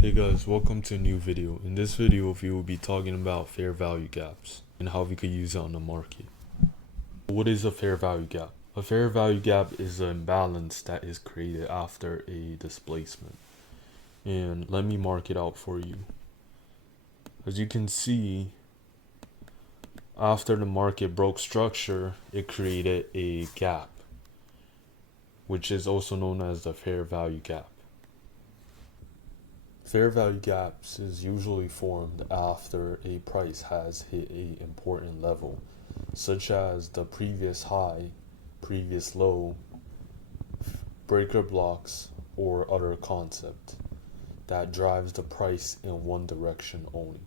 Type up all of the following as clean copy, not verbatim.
Hey guys, welcome to a new video. In this video, we will be talking about fair value gaps and how we could use it on the market. What is a fair value gap? A fair value gap is an imbalance that is created after a displacement. And let me mark it out for you. As you can see, after the market broke structure, it created a gap, which is also known as the fair value gap. Fair value gaps is usually formed after a price has hit an important level, such as the previous high, previous low, breaker blocks, or other concept that drives the price in one direction only.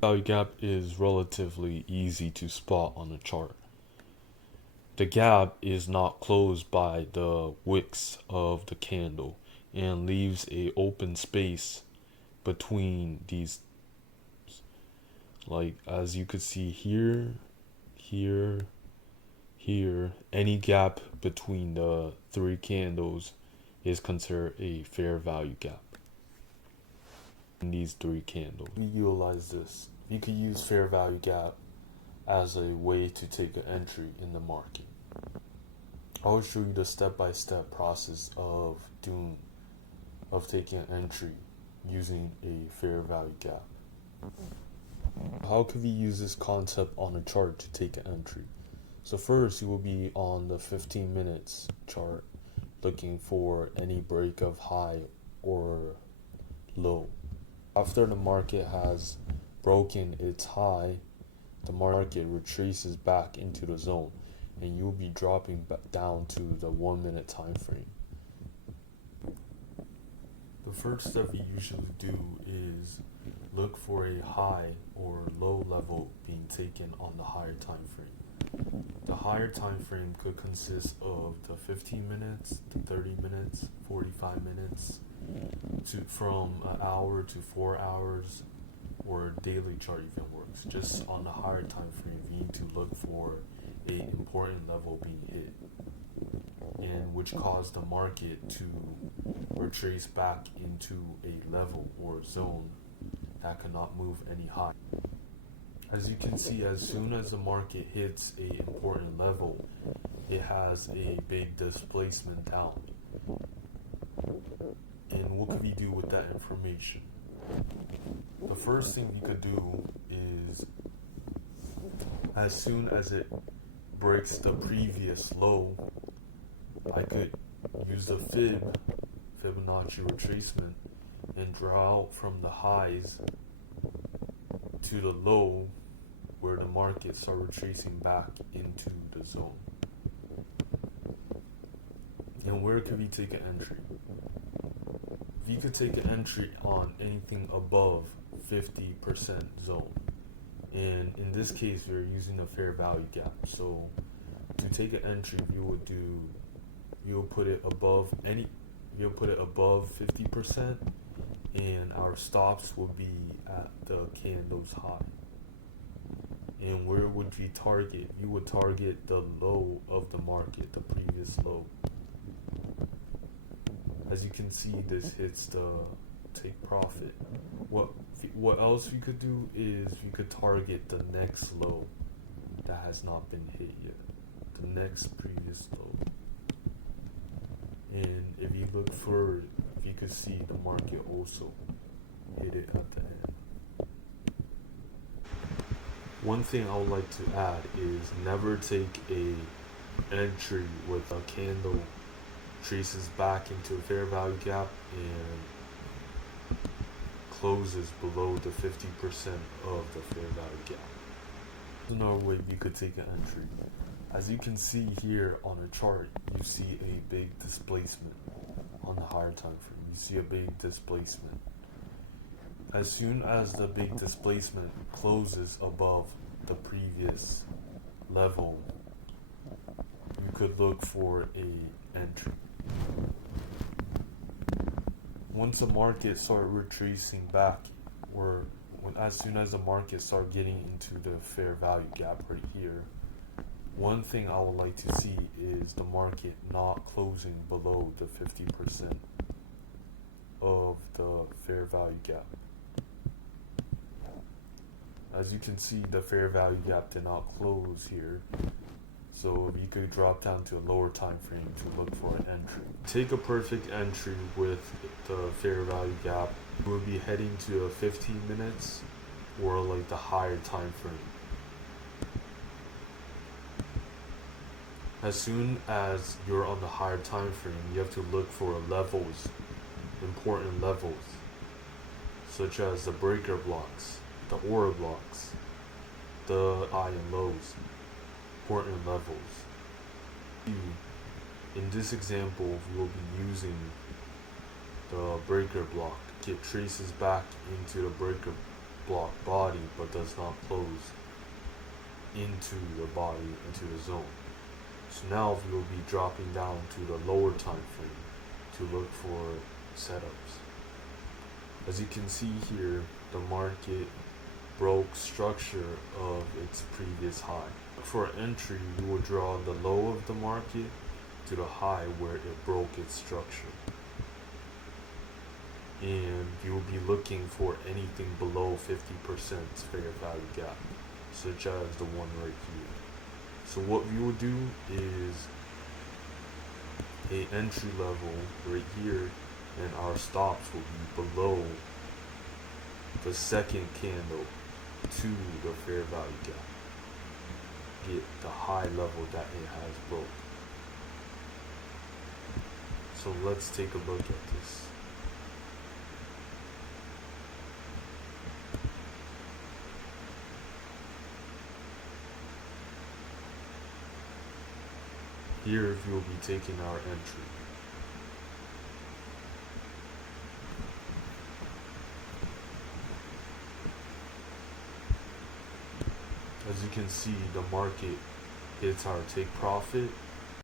Value gap is relatively easy to spot on a chart. The gap is not closed by the wicks of the candle and leaves a open space between these, like as you could see here, any gap between the three candles is considered a fair value gap. In these three candles, we utilize this. You could use fair value gap as a way to take an entry in the market. I'll show you the step-by-step process of taking an entry using a fair value gap. How can we use this concept on a chart to take an entry? So first, you will be on the 15 minutes chart looking for any break of high or low. After the market has broken its high, the market retraces back into the zone and you'll be dropping back down to the 1 minute time frame. The first step we usually do is look for a high or low level being taken on the higher time frame. The higher time frame could consist of the 15 minutes, the 30 minutes, 45 minutes, from an hour to 4 hours, or a daily chart even works. Just on the higher time frame, we need to look for a important level being hit, and which caused the market to retrace back into a level or zone that cannot move any higher. As you can see, as soon as the market hits a important level, it has a big displacement down. And what can we do with that information? The first thing we could do is, as soon as it breaks the previous low, I could use the Fibonacci retracement and draw out from the highs to the low where the market starts retracing back into the zone. And where could we take an entry? You could take an entry on anything above 50% zone. And in this case, we're using a fair value gap. So to take an entry, you'll put it above 50%, and our stops will be at the candle's high. And where would we target? You would target the low of the market, the previous low. As you can see, this hits the take profit. What else we could do is we could target the next low that has not been hit yet, the next previous low. And if you look forward, you could see the market also hit it at the end. One thing I would like to add is never take a entry with a candle traces back into a fair value gap and closes below the 50% of the fair value gap. Another way you could take an entry. As you can see here on the chart, you see a big displacement on the higher time frame. You see a big displacement. As soon as the big displacement closes above the previous level, you could look for a entry. Once the market starts retracing back, as soon as the market starts getting into the fair value gap right here, one thing I would like to see is the market not closing below the 50%. of the fair value gap. As you can see, the fair value gap did not close here, so you could drop down to a lower time frame to look for an entry. Take a perfect entry with the fair value gap. We'll be heading to a 15 minutes or like the higher time frame. As soon as you're on the higher time frame, you have to look for levels, important levels, such as the breaker blocks, the order blocks, the high and lows, important levels. In this example, we will be using the breaker block. It traces back into the breaker block body but does not close into the body, into the zone. So now we will be dropping down to the lower time frame to look for setups. As you can see here, the market broke structure of its previous high. For entry, you will draw the low of the market to the high where it broke its structure. And you will be looking for anything below 50% fair value gap, such as the one right here. So what we will do is a entry level right here, and our stops will be below the second candle to the fair value gap. Get the high level that it has broke. So let's take a look at this. Here we will be taking our entry. As you can see, the market hits our take profit